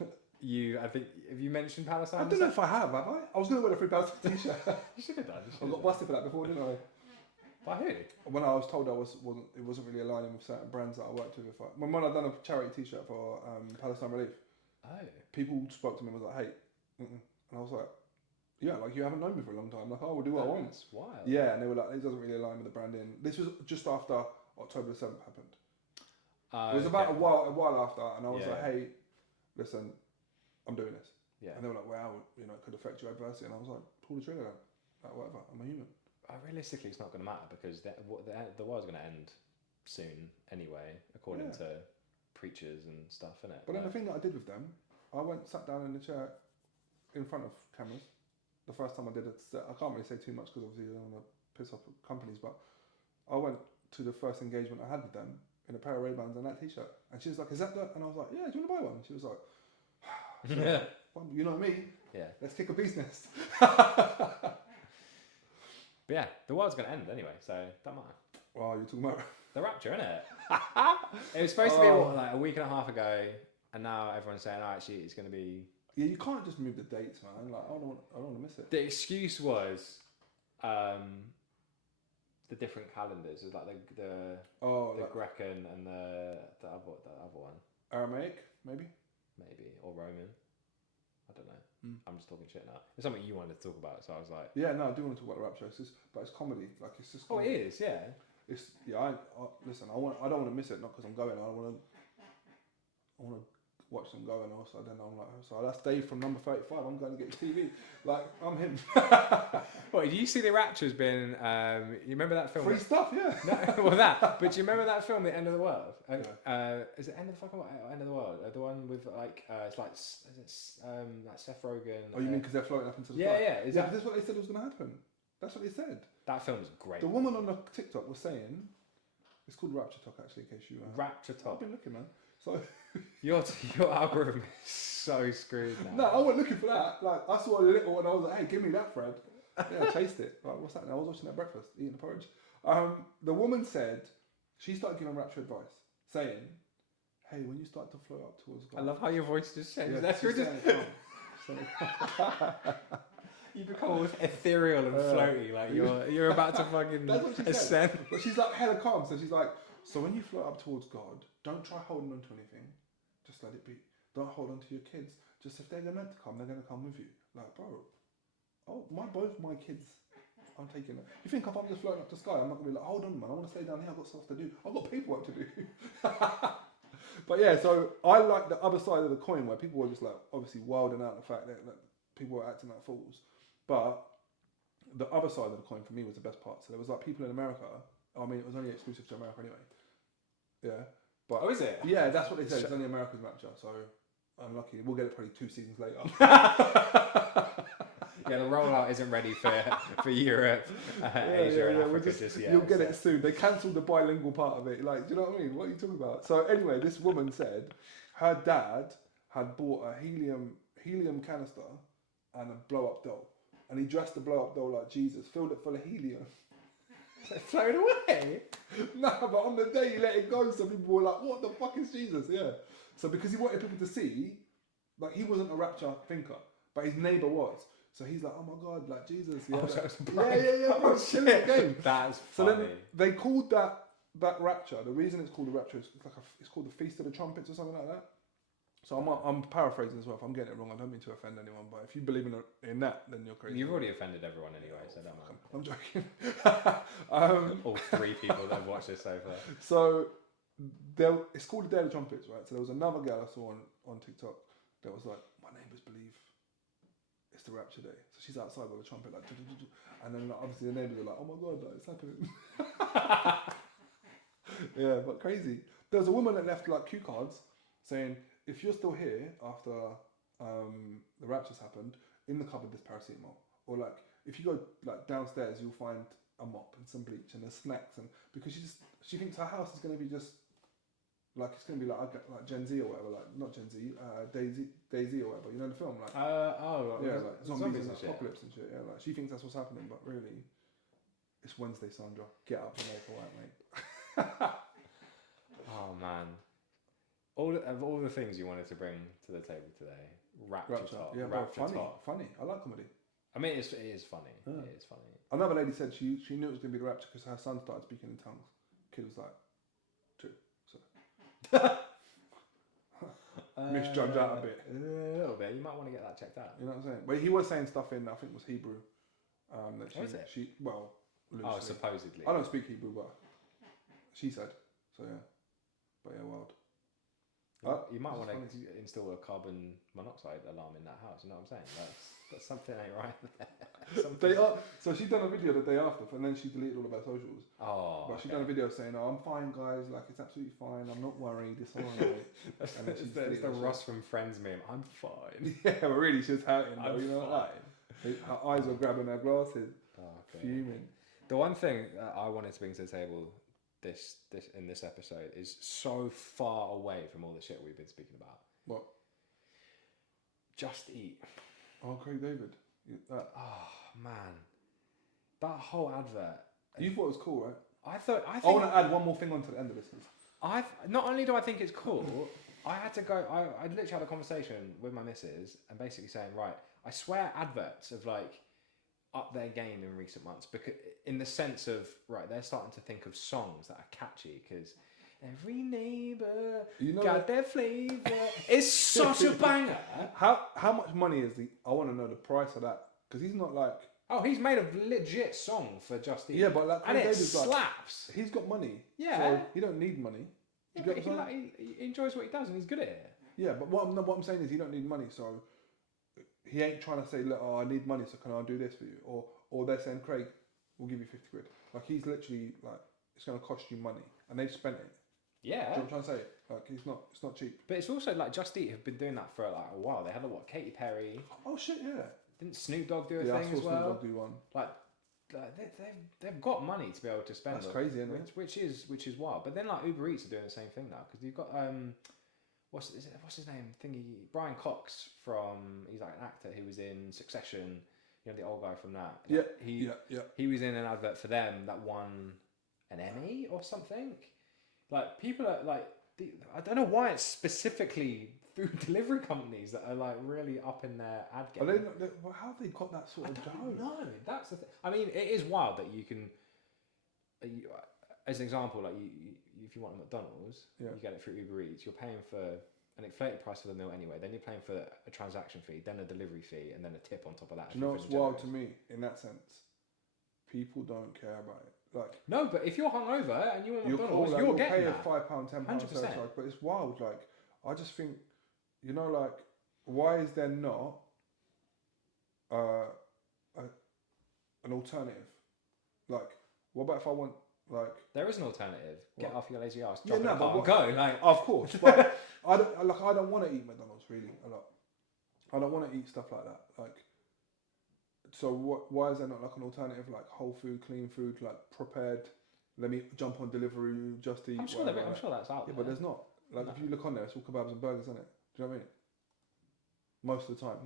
I think, have you mentioned Palestine? I don't know if I have I? I was going to wear a Free Palestine t-shirt. You should have done. I got busted for that before, didn't I? By who? When I was told it wasn't really aligning with certain brands that I worked with. When I'd done a charity t-shirt for Palestine Relief, people spoke to me and was like, hey, and I was like, yeah, like you haven't known me for a long time. Like, we'll do what I want. That's wild. Yeah, and they were like, it doesn't really align with the branding. This was just after October the 7th happened. It was about a while after, and I was like, hey, listen, I'm doing this. Yeah. And they were like, wow, it could affect you adversely. And I was like, pull the trigger then. Like, whatever, I'm a human. Realistically, it's not going to matter because the world's going to end soon anyway, according to preachers and stuff, innit? But then the thing that I did with them, I sat down in the chair in front of cameras. The first time I did it, I can't really say too much because obviously I don't want to piss off companies, but I went to the first engagement I had with them in a pair of Ray-Bans and that t-shirt. And she was like, is that the... And I was like, yeah, do you want to buy one? And she was like, well, you know me. Yeah. Let's kick a bee's nest. But yeah, the world's gonna end anyway, so don't matter. Wow, you're talking about. The rapture, innit? It was supposed to be like a week and a half ago, and now everyone's saying, "Oh, actually, it's gonna be." Yeah, you can't just move the dates, man. Like, I don't want to miss it. The excuse was, the different calendars. It was like the Like Grecan and the other one, Aramaic, maybe. or Roman. I don't know. Mm. I'm just talking shit now. It's something you wanted to talk about, so I was like, Yeah, no, I do want to talk about the rapture. But it's comedy. Like, it's just. "Oh, it Comedy. is, yeah." It's listen. I don't want to miss it. Not because I'm going. I want to watch them go, and also then I'm like, so that's Dave from number 35. I'm going to get TV. Like, I'm him. What, did you see the Rapture's been? You remember that film? Free stuff, yeah. No, well, that. But do you remember that film, The End of the World? Is it End of the fucking End of the World? The one with like it's like like Seth Rogen. Oh, you mean because they're floating up into the yeah, sky? yeah. Is That's what they said was going to happen. That's what they said. That film's great. The woman on the TikTok was saying, it's called Rapture Talk actually, in case you. Rapture I've Talk. been looking, man. So. Your algorithm is so screwed now. No, I wasn't looking for that. Like, I saw a little and I was like, hey, give me that, Fred. Yeah, I chased it. Like, what's that? And I was watching that breakfast, eating the porridge. The woman said, she started giving Rapture advice, saying, hey, when you start to float up towards God. I love how your voice just changed. Yeah, That's she's just saying it you become all ethereal and floaty, like you're about to fucking That's what she ascend. said. But she's like hella calm, so she's like, so when you float up towards God, don't try holding on to anything. Just let it be. Don't hold on to your kids. Just if they're meant to come, they're going to come with you. Like, bro, both my kids, I'm taking it. You think if I'm just floating up the sky, I'm not going to be like, hold on, man, I want to stay down here, I've got stuff to do. I've got paperwork to do. But yeah, so I like the other side of the coin where people were just like, obviously wilding out the fact that people were acting like fools. But the other side of the coin for me was the best part. So there was like people in America, I mean, it was only exclusive to America anyway. Yeah. But, Oh, is it? Yeah, that's what they said. It's only America's Rapture, so unlucky. We'll get it probably 2 seasons later. Yeah, the rollout isn't ready for Europe, Asia, and Africa just yet. You'll get it soon. They cancelled the bilingual part of it. Like, do you know what I mean? What are you talking about? So anyway, this woman said her dad had bought a helium canister and a blow-up doll, and he dressed the blow-up doll like Jesus, filled it full of helium. Flown away? No, but on the day he let it go, so people were like, what the fuck is Jesus? Yeah. So because he wanted people to see, like, he wasn't a rapture thinker, but his neighbour was. So he's like, oh my God, like Jesus. Yeah, so it's a yeah, bro, it's killing the game. That's So funny. then they called that rapture, the reason it's called a rapture is it's called the Feast of the Trumpets or something like that. So I'm paraphrasing as well. If I'm getting it wrong, I don't mean to offend anyone, but if you believe in that, then you're crazy. You've already offended everyone anyway, so don't mind. I'm joking. All 3 people that have watched this so far. So it's called the Day of the Trumpets, right? So there was another girl I saw on TikTok that was like, my neighbours believe it's the rapture day. So she's outside with a trumpet, like, and then like, obviously the neighbours are like, oh my God, like, it's happening. Yeah, but crazy. There was a woman that left like cue cards saying, if you're still here after the rapture's happened, in the cupboard there's paracetamol. Or like, if you go like downstairs, you'll find a mop and some bleach and there's snacks, and because she thinks her house is going to be just like, it's going to be like Gen Z or whatever, like not Gen Z, Daisy or whatever. You know the film, like like zombies and apocalypse and shit. Yeah, like she thinks that's what's happening, but really, it's Wednesday, Sandra. Get up and make a white, mate. Oh man, all the things you wanted to bring to the table today, rapture talk, yeah, rapture talk. Funny. I like comedy. I mean, it is funny. Yeah. It is funny. Another lady said she knew it was going to be the rapture because her son started speaking in tongues. Kid was like 2, so misjudged out a bit. A little bit. You might want to get that checked out. You know what I'm saying? But he was saying stuff in, I think it was Hebrew. That Was it? loosely. Oh, supposedly. I don't speak Hebrew, but she said. So yeah. But yeah, wild. You might want to install a carbon monoxide alarm in that house. You know what I'm saying? That's something ain't right there. So she done a video the day after, and then she deleted all of her socials. Oh. But she done a video saying, "Oh, I'm fine, guys. Like, it's absolutely fine. I'm not worried. It's all right." And then it's the Ross from Friends meme. I'm fine. Yeah, but really, she was hurting though. I'm You know, fine. like, her eyes were grabbing her glasses, fuming. The one thing that I wanted to bring to the table in this episode is so far away from all the shit we've been speaking about. What? Just Eat. Oh, Craig David. Oh man, That whole advert. You thought it was cool, right? I think I want to add one more thing onto the end of this. Not only do I think it's cool, I had to go. I literally had a conversation with my missus and basically saying, right, I swear adverts have like up their game in recent months, because in the sense of, right, they're starting to think of songs that are catchy, because every neighbour got their flavour. It's such a banger. How much money is I want to know the price of that, because he's not like. Oh, he's made a legit song for Just Eat. Yeah, but like, and it David's slaps. Like, he's got money. Yeah. So he don't need money. Yeah, but he enjoys what he does and he's good at it. Yeah, but what I'm saying is he don't need money, so he ain't trying to say, look, I need money, so can I do this for you? Or they're saying, Craig, we'll give you 50 quid. Like, he's literally like, it's going to cost you money, and they've spent it. Yeah. Do you know what I'm trying to say? Like, it's not cheap. But it's also like Just Eat have been doing that for like a while. They had Katy Perry. Oh shit, yeah. Didn't Snoop Dogg do a thing as well? Snoop Dogg do one. Like they've got money to be able to spend. That's crazy, isn't it? Which is wild. But then like Uber Eats are doing the same thing now, because you've got what's his name? Brian Cox he's like an actor who was in Succession. You know, the old guy from that. Yeah. He was in an advert for them that won an Emmy or something. Like, people are like, I don't know why it's specifically food delivery companies that are like really up in their ad game. How have they got that sort of dough? No, that's the thing. I mean, it is wild that you can, as an example, like if you want a McDonald's, you get it through Uber Eats. You're paying for an inflated price for the meal anyway. Then you're paying for a transaction fee, then a delivery fee, and then a tip on top of that. Do you know what's wild to me in that sense? People don't care about it. Like, no, but if you're hungover and you want McDonald's, you're getting that. Pay a £5, £10 surcharge, but it's wild. Like, I just think, you know, like, why is there not an alternative? Like, what about if I want, like... There is an alternative. Get off your lazy ass. Yeah, no, but go. Like, of course, but I don't want to eat McDonald's really a lot. I don't want to eat stuff like that. Like, so why is there not like an alternative, like whole food, clean food, like prepared? Let me jump on Deliveroo, Just Eat. I'm sure that's out there. Yeah, but there's not. Like, if you look on there, it's all kebabs and burgers, isn't it? Do you know what I mean? Most of the time.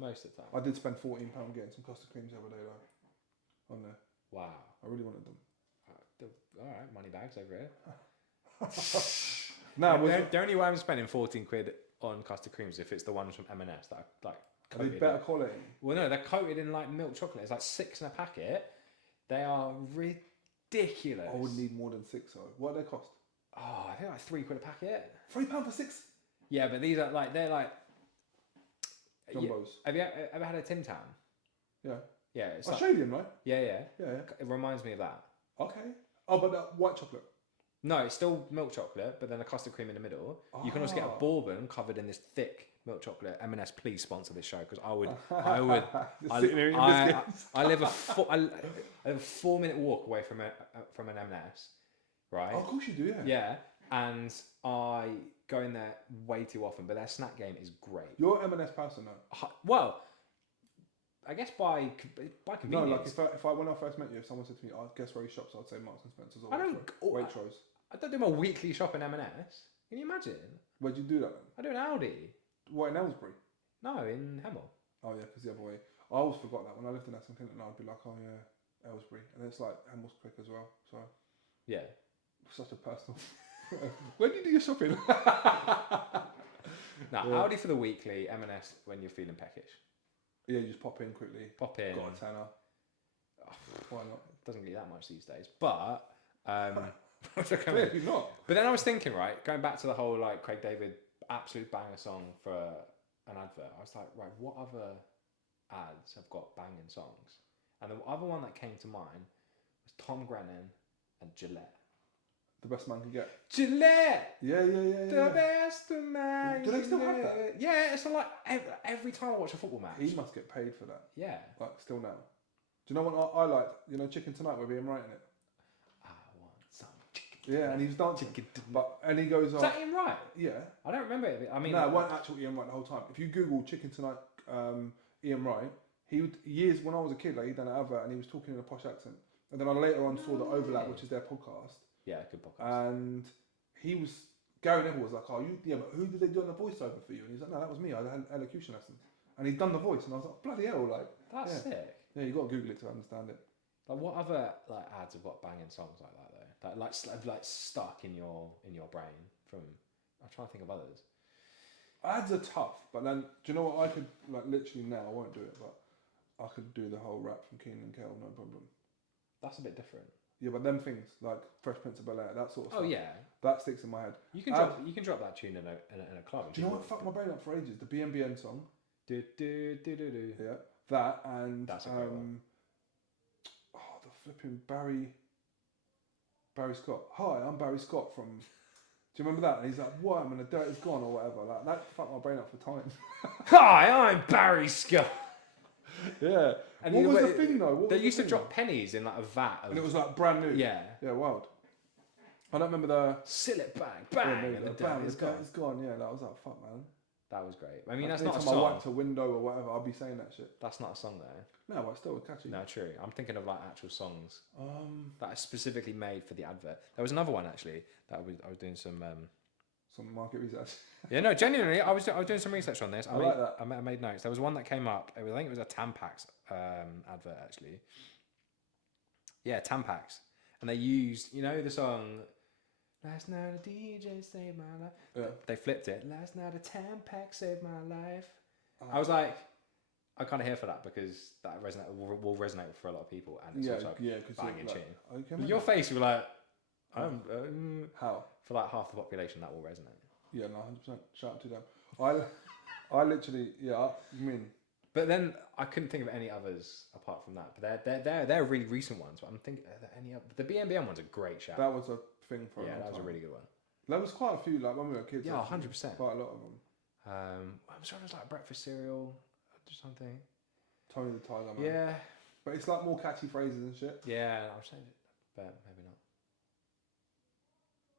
I did spend £14 getting some custard creams the other day though. On there. Wow. I really wanted them. All right, money bags over here. The only way I'm spending 14 quid on custard creams if it's the ones from M&S that are like coated. Are they better quality? Well, no, they're coated in like milk chocolate. It's like 6 in a packet. They are ridiculous. I would need more than 6 though. What do they cost? Oh, I think like £3 a packet. £3 for 6? Yeah, but these are like, they're like Jumbos. Have you ever had a Tim Tam? Yeah. Yeah, it's Australian, right? Yeah. It reminds me of that. Okay. Oh, but white chocolate. No, it's still milk chocolate, but then a custard cream in the middle. You can also get a bourbon covered in this thick milk chocolate. M&S, please sponsor this show, because I live a 4-minute walk away from an M&S, right? Oh, of course you do, yeah. Yeah, and I go in there way too often, but their snack game is great. You're an M&S person now. Well, I guess by convenience. No, like if I when I first met you, if someone said to me, "I guess where he shops," I'd say Marks and Spencer's or Waitrose. I don't do my weekly shop in M&S. Can you imagine? Where'd you do that then? I do in Aldi. What, in Aylesbury? No, in Hemel. Oh yeah, because the other way. I always forgot that when I lived in Aston Clinton, I'd be like, "Oh yeah, Aylesbury," and it's like Hemel's quick as well. So yeah, such a personal. Where do you do your shopping? Aldi for the weekly, M&S when you're feeling peckish. Yeah, you just pop in quickly. Pop in. Got a tenner. Why not? Doesn't get that much these days, but clearly not. But then I was thinking, right, going back to the whole like Craig David absolute banger song for an advert. I was like, right, what other ads have got banging songs? And the other one that came to mind was Tom Grennan and Gillette. The best man can get. Gillette! Yeah. The best man. Do they still have that? Yeah, it's like every time I watch a football match. He must get paid for that. Yeah. Like, still now. Do you know what I like? You know, Chicken Tonight with Ian Wright in it? I want some chicken. Yeah, and he's dancing. And he goes on. Is that Ian Wright? Yeah. I don't remember it. I mean, no, it wasn't actual Ian Wright the whole time. If you Google Chicken Tonight, Ian Wright, he would, years when I was a kid, like, he'd done an advert and he was talking in a posh accent. And then I later on saw the Overlap, which is their podcast. Yeah, good podcast. And Gary Neville was like, "Oh, but who did they do on the voiceover for you?" And he's like, "No, that was me. I had elocution lessons." And he'd done the voice, and I was like, "Bloody hell!" Like, that's sick. Yeah, you got to Google it to understand it. Like what other like ads have got banging songs like that though? Like stuck in your brain from. I'm trying to think of others. Ads are tough, but then do you know what I could like literally now? I won't do it, but I could do the whole rap from Keenan and Kel, no problem. That's a bit different. Yeah, but them things like Fresh Prince of Bel Air, that sort of stuff. Oh yeah, that sticks in my head. you can drop that tune in a club. Do you know what fucked my brain up for ages? The BNBN song. Do do do do do. Yeah, that and That's a great one. Oh, the flipping Barry Scott. Hi, I'm Barry Scott from. Do you remember that? And he's like, "What? When the dirt is gone, or whatever." Like that fucked my brain up for time. Hi, I'm Barry Scott. Yeah. And what was the thing though? They used to drop pennies in like a vat, and it was like brand new. Yeah. Yeah, wild. I don't remember the. Seal it bang, bang, and the bang, dirt is gone. It's gone. Yeah, that was like fuck, man. That was great. I mean, like, that's not a anytime I song. wiped a window or whatever, I'll be saying that shit. That's not a song though. No, but still catchy. No, true. I'm thinking of like actual songs that are specifically made for the advert. There was another one actually that I was doing some. Some market research. Yeah, no, genuinely, I was doing some research on this. I like that. I made notes. There was one that came up. I think it was a Tampax advert actually. Yeah, Tampax, and they used the song. Last night a DJ saved my life. Yeah. They flipped it. Last night a Tampax saved my life. I was like, I kind of here for that because that will resonate for a lot of people, and it's also banging tune. Your face, you were like, how? For like half the population, that will resonate. Yeah, no, 100%. Shout out to them. I literally, I mean. But then I couldn't think of any others apart from that. But they're really recent ones. But I'm thinking, are there any other? The BNBN one's a great shout. That was a thing for a long that was time. a really good one. There was quite a few, like when we were kids. Yeah, 100%. Quite a lot of them. I'm sure it was like breakfast cereal or something. Tony the Tiger Man. Yeah. But it's like more catchy phrases and shit. Yeah, I was saying it, but maybe not.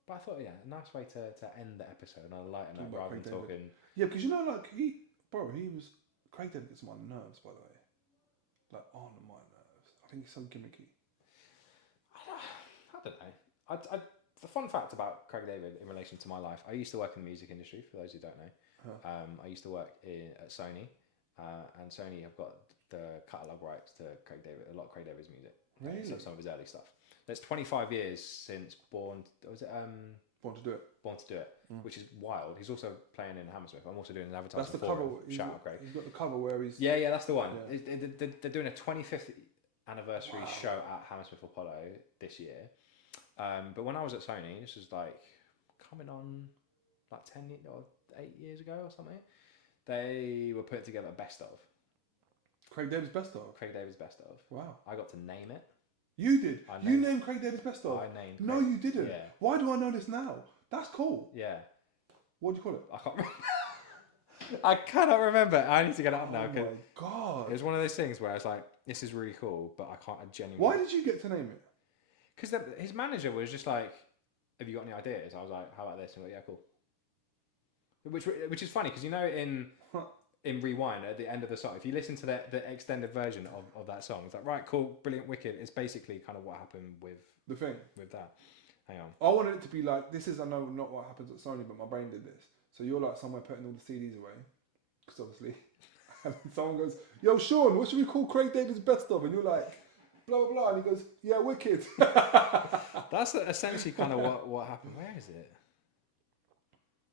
But I thought, a nice way to end the episode on a lighter note rather than talking. Yeah, because like he was. Craig David gets on my nerves, by the way. Like on my nerves. I think he's so gimmicky. I don't know. The fun fact about Craig David in relation to my life, I used to work in the music industry. For those who don't know, I used to work at Sony, and Sony have got the catalogue rights to Craig David, a lot of Craig David's music. Really? Some of his early stuff. It's 25 years since Born to Do It, which is wild. He's also playing in Hammersmith. I'm also doing an advertising. That's the for cover. him. Shout out, Craig. He's got the cover where he's. Yeah, that's the one. Yeah. They're doing a 25th anniversary show at Hammersmith Apollo this year. But when I was at Sony, this was like coming on like 10 or 8 years ago or something. They were putting together a best of. Craig David's best of. Craig David's best of. Wow. I got to name it. You did. You named Craig David's best of. I named. No, you didn't. Yeah. Why do I know this now? That's cool. Yeah. What do you call it? I can't remember. I cannot remember. I need to get it up now. Oh my god. It was one of those things where I was like, "This is really cool," but I can't. I genuinely. Why did you get to name it? Because his manager was just like, "Have you got any ideas?" I was like, "How about this?" And he went, "Yeah, cool." Which is funny because in Rewind at the end of the song, if you listen to the extended version of that song, it's like, right, cool, brilliant, wicked. It's basically kind of what happened with the thing with that. Hang on. I wanted it to be like this is I know not what happens at Sony, but my brain did this. So you're like somewhere putting all the CDs away, because obviously, and someone goes, "Yo, Sean, what should we call Craig David's best of?" And you're like, "Blah blah blah," and he goes, "Yeah, wicked." That's essentially kind of what happened. Where is it?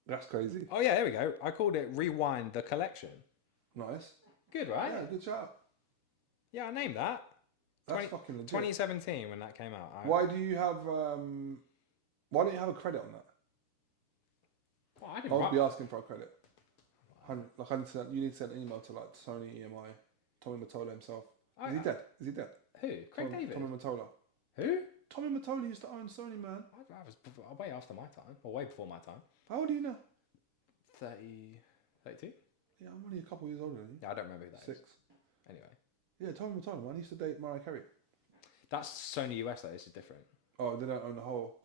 That's crazy. Oh yeah, there we go. I called it Rewind the Collection. Nice. Good, right? Yeah, good job. Yeah, I named that. That's fucking legit. 2017 when that came out. Why do you have? Why don't you have a credit on that? Well, I would be asking for a credit. Like I need to, you need to send an email to like Sony EMI, Tommy Mottola himself. Is he dead? Is he dead? Who? Craig David? Tommy Mottola. Who? Tommy Mottola used to own Sony, man. I was way after my time, or way before my time. How old are you now? 32? Yeah, I'm only a couple of years older than you. Yeah, I don't remember who that 6. is. Anyway. Yeah, Tommy Mottola, man. He used to date Mariah Carey. That's Sony US though, this is different. Oh, they don't own the whole...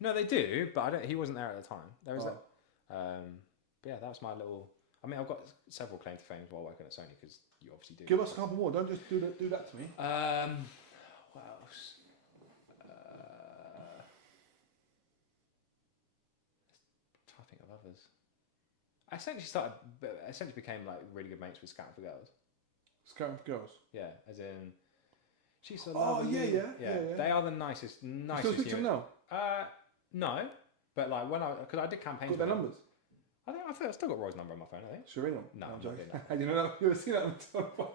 No, they do, but he wasn't there at the time. There was but yeah, that was my little... I mean, I've got several claim to fame while working at Sony, because you obviously do. Give us a couple more. Don't just do that to me. What else? Trying to think of others. I essentially became like really good mates with Scout for Girls. Scouting for Girls? Yeah, as in... She's so Oh, lovely. yeah. They are the nicest You still speak to them human. now? No, but like because I did campaigns. Got their numbers? I've still got Roy's number on my phone. I think. Should ring him? No, I'm I'm not joking. doing that. And you know, you ever seen that on top?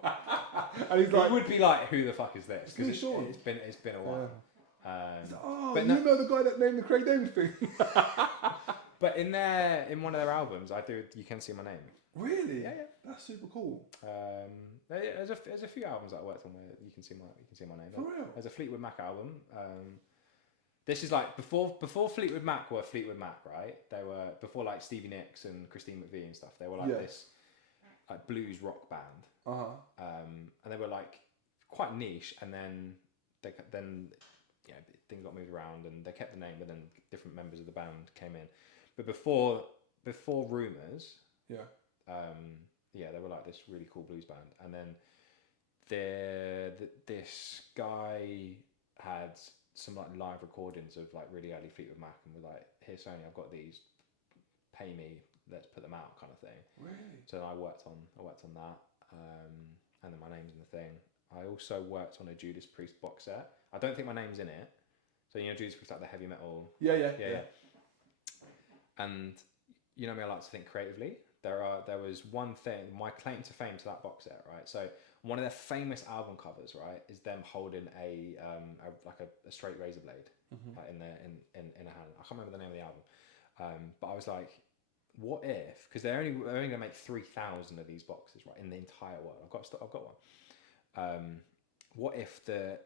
And he's It like, would be like, who the fuck is this? It's me, Sean. It's been a while. he's like, oh, but you know the guy that named the Craig Dames thing? But in one of their albums, You Can See My Name. Really? Yeah. That's super cool. There's a few albums that I worked on where you can see my name. For real? There's a Fleetwood Mac album. This is like before Fleetwood Mac were Fleetwood Mac, right? They were before like Stevie Nicks and Christine McVie and stuff. They were like this like blues rock band. And they were like quite niche. And then things got moved around and they kept the name, but then different members of the band came in. But before Rumours, they were like this really cool blues band. And then this guy had some like live recordings of like really early Fleetwood Mac and was like, "Here, Sony, I've got these. Pay me, let's put them out," kind of thing. Really? So I worked on that, and then my name's in the thing. I also worked on a Judas Priest box set. I don't think my name's in it. So Judas Priest, like the heavy metal. Yeah. And you know me, I like to think creatively. There was one thing. My claim to fame to that box set, right? So one of their famous album covers, right, is them holding a straight razor blade like in a hand. I can't remember the name of the album, but I was like, what if? Because they're only going to make 3,000 of these boxes, right, in the entire world. I've got one. What if the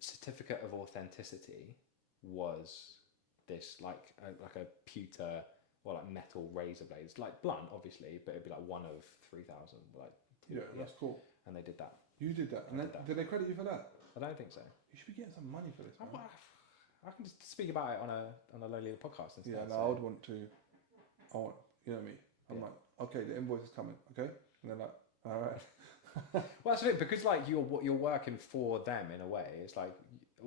certificate of authenticity was this like a pewter or like metal razor blade? It's like blunt, obviously, but it'd be like one of 3,000. Like that's cool. And they did that. You did that, and did they credit you for that? I don't think so. You should be getting some money for this, man. I can just speak about it on a lowly podcast instead. Yeah, no, I would want to. You know me. I'm like, okay, the invoice is coming, okay, and they're like, all right. Well, that's it, because like you're working for them in a way. It's like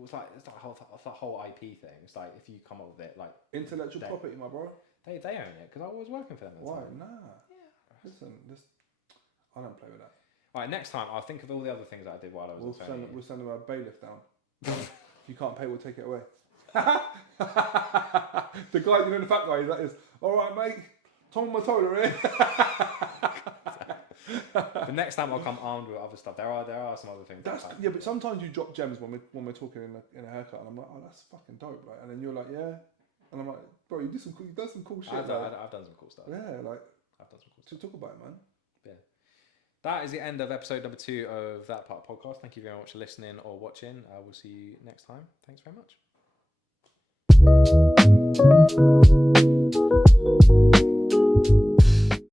it's that whole IP thing. It's like if you come up with it, like intellectual property, my bro. They own it because I was working for them. At the time. Nah. Yeah. Listen, I don't play with that. All right, next time I'll think of all the other things that I did while I was. We'll send them a bailiff down. If you can't pay, we'll take it away. The guy, you know, the fat guy, that is. All right, mate. Tom Mottola here. The next time I'll come armed with other stuff. There are some other things. But sometimes you drop gems when we're talking in a haircut, and I'm like, oh, that's fucking dope, right? And then you're like, yeah, and I'm like, bro, you've done some cool shit. I've done some cool stuff. Yeah, like I've done some cool stuff. Talk about it, man. Yeah. That is the end of episode number 2 of That Part Podcast. Thank you very much for listening or watching. We'll see you next time. Thanks very much.